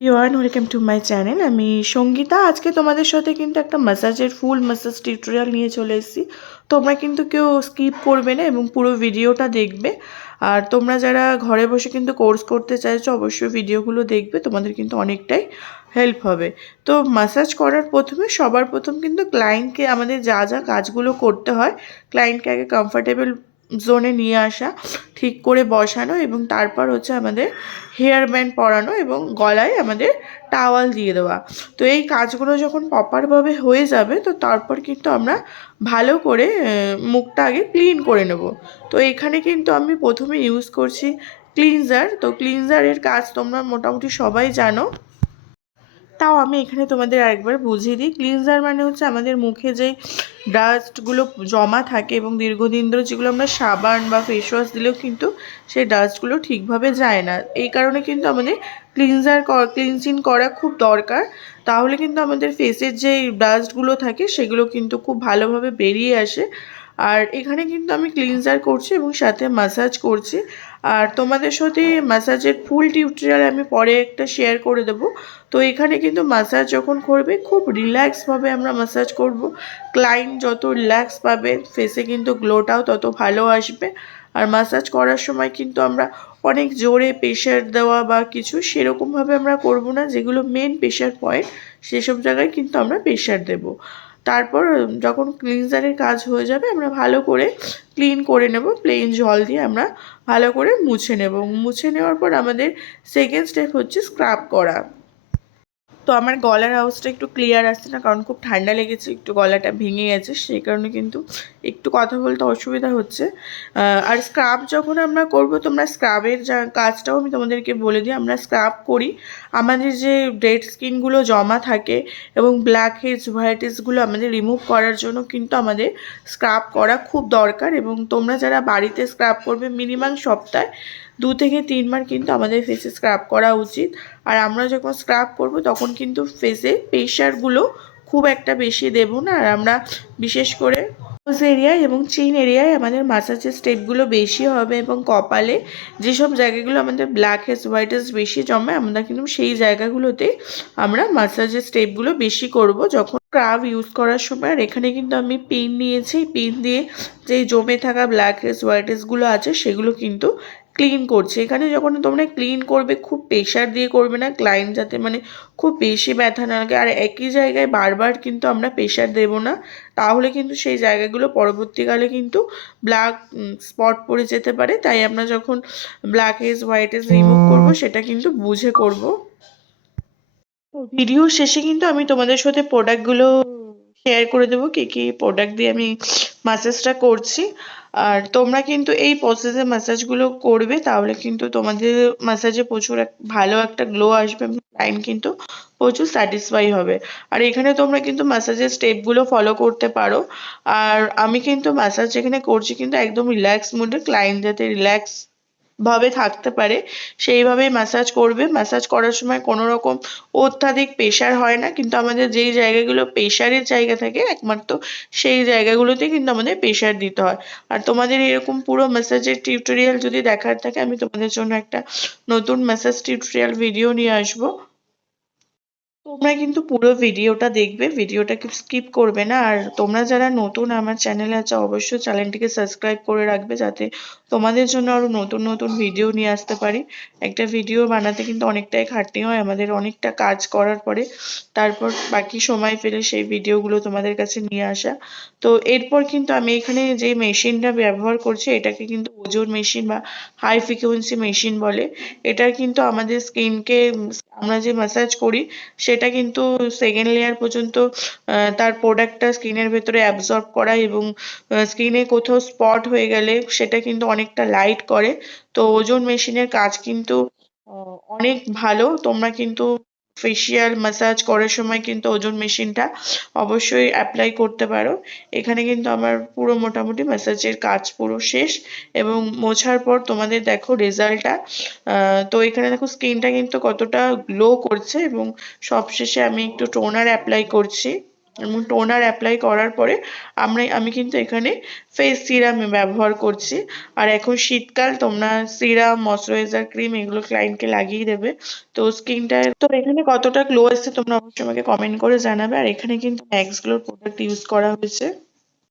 Everyone welcome to my channel. আমি সঙ্গীতা। আজকে তোমাদের সাথে কিন্তু একটা ম্যাসাজের ফুল ম্যাসাজ টিউটোরিয়াল নিয়ে চলে এসেছি। তোমরা কিন্তু কেউ স্কিপ করবে না এবং পুরো ভিডিওটা দেখবে। আর তোমরা যারা ঘরে বসে কিন্তু কোর্স করতে চাইছো অবশ্যই ভিডিওগুলো দেখবে, তোমাদের কিন্তু অনেকটাই হেল্প হবে। তো ম্যাসাজ করার সবার প্রথম কিন্তু ক্লায়েন্টকে আমাদের যা যা কাজগুলো করতে হয়, ক্লায়েন্টকে আগে কমফর্টেবল জোনে নিয়ে আসা, ঠিক করে বসানো এবং তারপর হচ্ছে আমাদের হেয়ার ব্যান্ড পরানো এবং গলায় আমাদের টাওয়াল দিয়ে দেওয়া। তো এই কাজগুলো যখন প্রপারভাবে হয়ে যাবে তো তারপর কিন্তু আমরা ভালো করে মুখটা আগে ক্লিন করে নেব। তো এখানে কিন্তু আমি প্রথমে ইউজ করছি ক্লিনজার। তো ক্লিনজারের কাজ তোমরা মোটামুটি সবাই জানো, তাও আমি এখানে তোমাদের আরেকবার বুঝিয়ে দিই। ক্লিনজার মানে হচ্ছে আমাদের মুখে যেই ডাস্টগুলো জমা থাকে এবং দীর্ঘদিন ধরে যেগুলো আমরা সাবান বা ফেস ওয়াশ দিলেও কিন্তু সেই ডাস্টগুলো ঠিকভাবে যায় না। এই কারণে কিন্তু আমাদের ক্লিনজিং করা খুব দরকার। তাহলে কিন্তু আমাদের ফেসের যে ডাস্টগুলো থাকে সেগুলো কিন্তু খুব ভালোভাবে বেরিয়ে আসে। আর এখানে কিন্তু আমি ক্লিনজার করছি এবং সাথে ম্যাসাজ করছি। আর তোমাদের সাথে ম্যাসাজের ফুল টিউটোরিয়াল আমি পরে একটা শেয়ার করে দেবো। তো এখানে কিন্তু ম্যাসাজ যখন করবে খুব রিল্যাক্সভাবে আমরা ম্যাসাজ করব। ক্লায়েন্ট যত রিল্যাক্স পাবে ফেসে কিন্তু গ্লোটাও তত ভালো আসবে। আর ম্যাসাজ করার সময় কিন্তু আমরা অনেক জোরে প্রেশার দেওয়া বা কিছু সেরকমভাবে আমরা করব না। যেগুলো মেন প্রেশার পয়েন্ট সেসব জায়গায় কিন্তু আমরা প্রেশার দেব। তারপর যখন ক্লিনজারের কাজ হয়ে যাবে আমরা ভালো করে ক্লিন করে নেব, প্লেন জল দিয়ে আমরা ভালো করে মুছে নেব। মুছে নেওয়ার পর আমাদের সেকেন্ড স্টেপ হচ্ছে স্ক্রাব করা। তো আমার গলার আওয়াজটা একটু ক্লিয়ার আসছে না, কারণ খুব ঠান্ডা লেগেছে, একটু গলাটা ভেঙে গেছে, সেই কারণে কিন্তু একটু কথা বলতে অসুবিধা হচ্ছে। আর স্ক্রাব যখন আমরা করব, তোমরা স্ক্রাবের যা কাজটাও আমি তোমাদেরকে বলে দিই। আমরা স্ক্রাব করি আমাদের যে ডেড স্কিনগুলো জমা থাকে এবং ব্ল্যাক হেডস হোয়াইট হেডসগুলো আমাদের রিমুভ করার জন্য কিন্তু আমাদের স্ক্রাব করা খুব দরকার। এবং তোমরা যারা বাড়িতে স্ক্রাব করবে মিনিমাম সপ্তাহে 2 থেকে 3 বার কিন্তু আমাদের ফেসে স্ক্রাব করা উচিত। আর আমরা যখন স্ক্রাব করব তখন কিন্তু ফেসে প্রেশারগুলো খুব একটা বেশি দেব না। আর আমরা বিশেষ করে নোজ এরিয়ায় এবং চিন এরিয়ায় আমাদের ম্যাসাজের স্টেপগুলো বেশি হবে এবং কপালে যেসব জায়গাগুলো আমাদের ব্ল্যাক হেডস হোয়াইট হেডস বেশি জমায় আমরা কিন্তু সেই জায়গাগুলোতে আমরা ম্যাসাজের স্টেপগুলো বেশি করব যখন স্ক্রাব ইউজ করার সময়। আর এখানে কিন্তু আমি পিন নিয়েছি, পিন দিয়ে যেই জমে থাকা ব্ল্যাক হেডস হোয়াইট হেডসগুলো আছে সেগুলো কিন্তু ক্লিন করছে। এখানে যখন তোমরা ক্লিন করবে খুব প্রেশার দিয়ে করবে না, ক্লায়েন্ট যাতে মানে খুব বেশি ব্যথা না লাগে। আর একই জায়গায় বারবার কিন্তু আমরা প্রেশার দেব না, তাহলে কিন্তু সেই জায়গাগুলো পরবর্তীকালে কিন্তু ব্ল্যাক স্পট পড়ে যেতে পারে। তাই আমরা যখন blackheads whiteheads remove করবো সেটা কিন্তু বুঝে করব। ভিডিও শেষে কিন্তু আমি তোমাদের সাথে প্রোডাক্টগুলো শেয়ার করে দেবো, কী কী প্রোডাক্ট দিয়ে আমি ম্যাসাজটা করছি। আর তোমরা কিন্তু এই প্রসেসে ম্যাসাজগুলো করবে, তাহলে কিন্তু তোমাদের ম্যাসাজে প্রচুর ভালো একটা গ্লো আসবে এবং ক্লায়েন্ট কিন্তু প্রচুর স্যাটিসফাই হবে। আর এখানে তোমরা কিন্তু ম্যাসাজের স্টেপগুলো ফলো করতে পারো। আর আমি কিন্তু ম্যাসাজ যেখানে করছি কিন্তু একদম রিল্যাক্স মুডে, ক্লায়েন্ট যাতে রিল্যাক্স ভাবে থাকতে পারে সেইভাবেই ম্যাসাজ করবে। ম্যাসাজ করার সময় কোনো রকম অত্যাধিক প্রেশার হয় না, কিন্তু আমাদের যেই জায়গাগুলো প্রেশারের জায়গা থাকে একমাত্র সেই জায়গাগুলোতে কিন্তু আমাদের প্রেশার দিতে হয়। আর তোমাদের এরকম পুরো ম্যাসাজের টিউটোরিয়াল যদি দেখার থাকে আমি তোমাদের জন্য একটা নতুন ম্যাসাজ টিউটোরিয়াল ভিডিও নিয়ে আসবো। তোমরা কিন্তু পুরো ভিডিওটা দেখবে, ভিডিওটাকে স্কিপ করবে না। আর তোমরা যারা নতুন আমার চ্যানেলে আছো অবশ্যই চ্যানেলটিকে সাবস্ক্রাইব করে রাখবে, যাতে তোমাদের জন্য আরো নতুন নতুন ভিডিও নিয়ে আসতে পারি। একটা ভিডিও বানাতে কিন্তু অনেকটাই খাটনি হয় আমাদের, অনেকটা কাজ করার পরে তারপর বাকি সময় পেলে সেই ভিডিওগুলো তোমাদের কাছে নিয়ে আসা। তো এরপর কিন্তু আমি এখানে যে মেশিনটা ব্যবহার করছি এটাকে কিন্তু ওজোন মেশিন বা হাই ফ্রিকোয়েন্সি মেশিন বলে। এটা কিন্তু আমাদের স্কিনকে, আমরা যে ম্যাসাজ করি সেটা কিন্তু সেকেন্ড লেয়ার পর্যন্ত তার প্রোডাক্টটা স্কিনের ভেতরে অ্যাবজর্ব করায় এবং স্কিনে কোথাও স্পট হয়ে গেলে সেটা কিন্তু অনেকটা লাইট করে। তো ওজোন মেশিনের কাজ কিন্তু অনেক ভালো। তোমরা কিন্তু ফেসিয়াল ম্যাসাজ করার সময় কিন্তু ওজোন মেশিনটা অবশ্যই অ্যাপ্লাই করতে পারো। এখানে কিন্তু আমার পুরো মোটামুটি ম্যাসাজের কাজ পুরো শেষ এবং মোছার পর তোমাদের দেখো রেজাল্টটা। তো এখানে দেখো স্কিনটা কিন্তু কতটা গ্লো করছে এবং সবশেষে আমি একটু টোনার অ্যাপ্লাই করছি। এবং টোনার অ্যাপ্লাই করার পরে আমি কিন্তু এখানে ফেস সিরাম ব্যবহার করছি। আর এখন শীতকাল, তোমরা সিরাম, ময়শ্চারাইজার ক্রিম এগুলো ক্লায়েন্টকে লাগিয়ে দেবে। তো স্কিনটায় তো এখানে কতটা গ্লো এসেছে তোমরা অবশ্যই আমাকে কমেন্ট করে জানাবে। আর এখানে কিন্তু ম্যাক্স গ্লোর প্রোডাক্ট ইউজ করা হয়েছে।